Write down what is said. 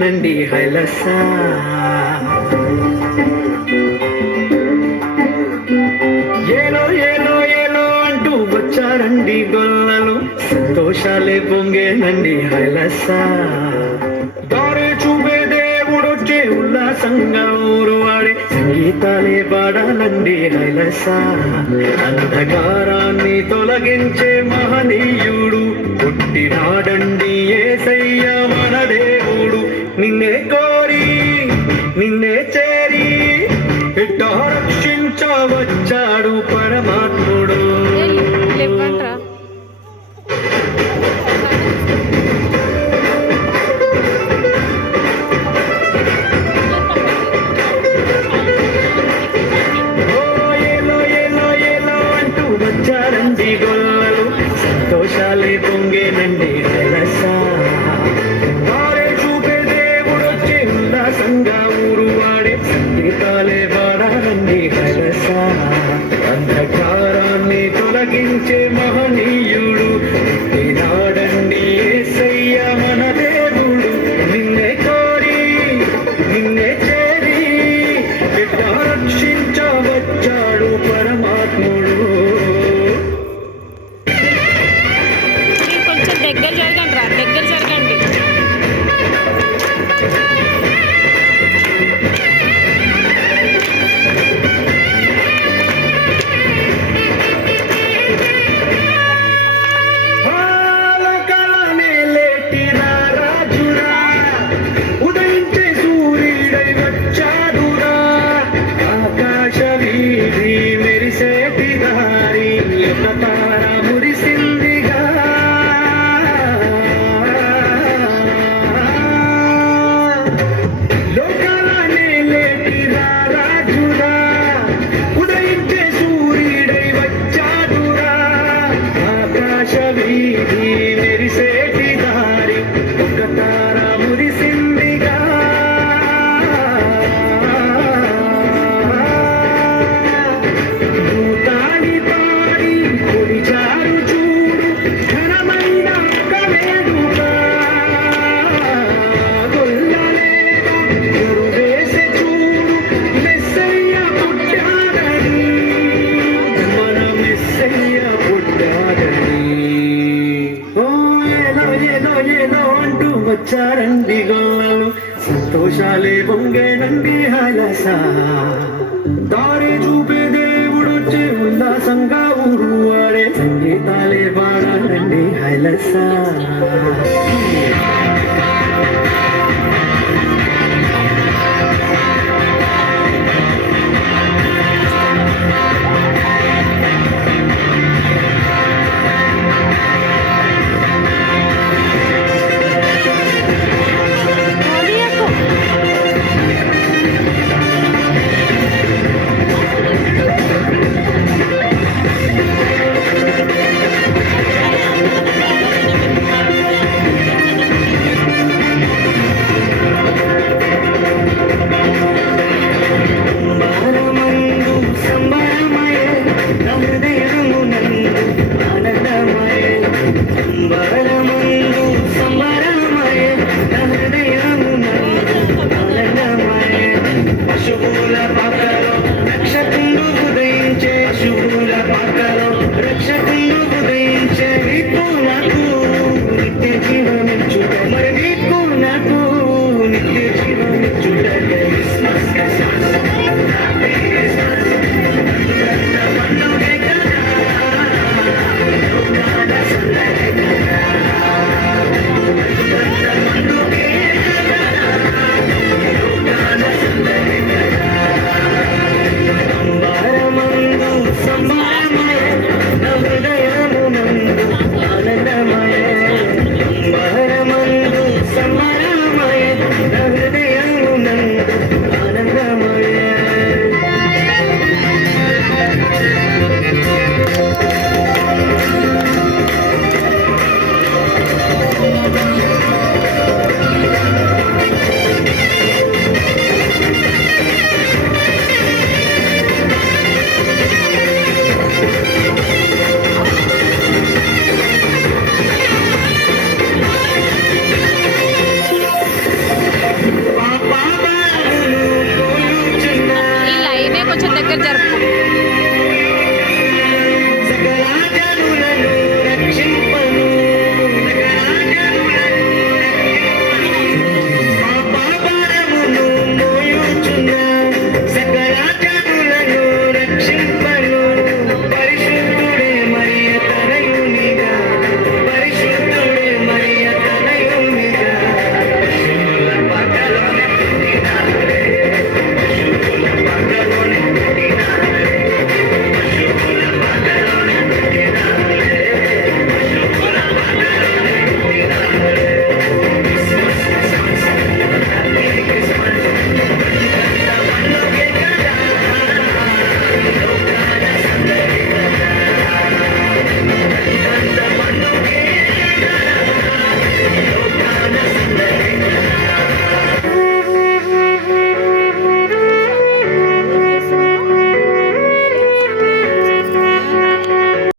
పొంగేనండి హైలస. ఏలో ఏలో ఏలో అంటూ వచ్చారండి గొల్లలు, సంతోషాలే పొంగేనండి హైలస. దారి చూపే దేవుడొచ్చే ఉల్లాసంగా ఊరు వాడే సంగీతాలే పాడాలండి హైలస. అంధకారాన్ని తొలగించే మహనీయుడు పుట్టినాడండి యేసయ్య మన దేవుడు. నిన్నే కోరి నిన్నే చేరి ఇట్టా రక్షించవచ్చాడు పరమాత్ముడు. వచ్చారండి గొల్లలు, సంతోషాలే పొంగేనండి హైలస. దారే చూపే దేవుడొచ్చే ఉల్లాసంగా ఊరు వాడే సంగీతాలే పాడాలండి హైలస. అంధకారాన్ని తొలగించే మహనీయుడు పుట్టినాడండి యేసయ్య మన దేవుడు. నిన్నే కోరి నిన్నే చేరి ఇట్టా రక్షించవచ్చాడు పరమాత్ముడు. దగ్గర జరగండి రా, దగ్గర జరగండి. ఉదయించే సూర్యుడై వచ్చాడురా, ఆకాశ వీధి మెరిసేటి దారి ఒక తార మురిసిందిగా. లోకాలనే లేటిరా రాజురా, ఉదయించే సూర్యుడై వచ్చాడురా, ఆకాశ వీధి మెరిసేటి దారి ఒక తార మురిసిందిగా. దూతాని పాడి కొలిచారు చూడు ఘనమైన ఒక్క వేడుక. గొల్లలేక ఎరువేసే చూడు మెస్సయ్య పుట్టాడని, మన మెస్సయ్య పుట్టాడని. ఓ ఏలో ఏలో ఏలో అంటూ వచ్చారండి గొల్లలు, సంతోషాలే పొంగేనండి హైలస. దారి చూపే దేవుడొచ్చే ఉల్లాసంగా ఊరు వాడే సంగీతాలే పాడాలండి హైలస.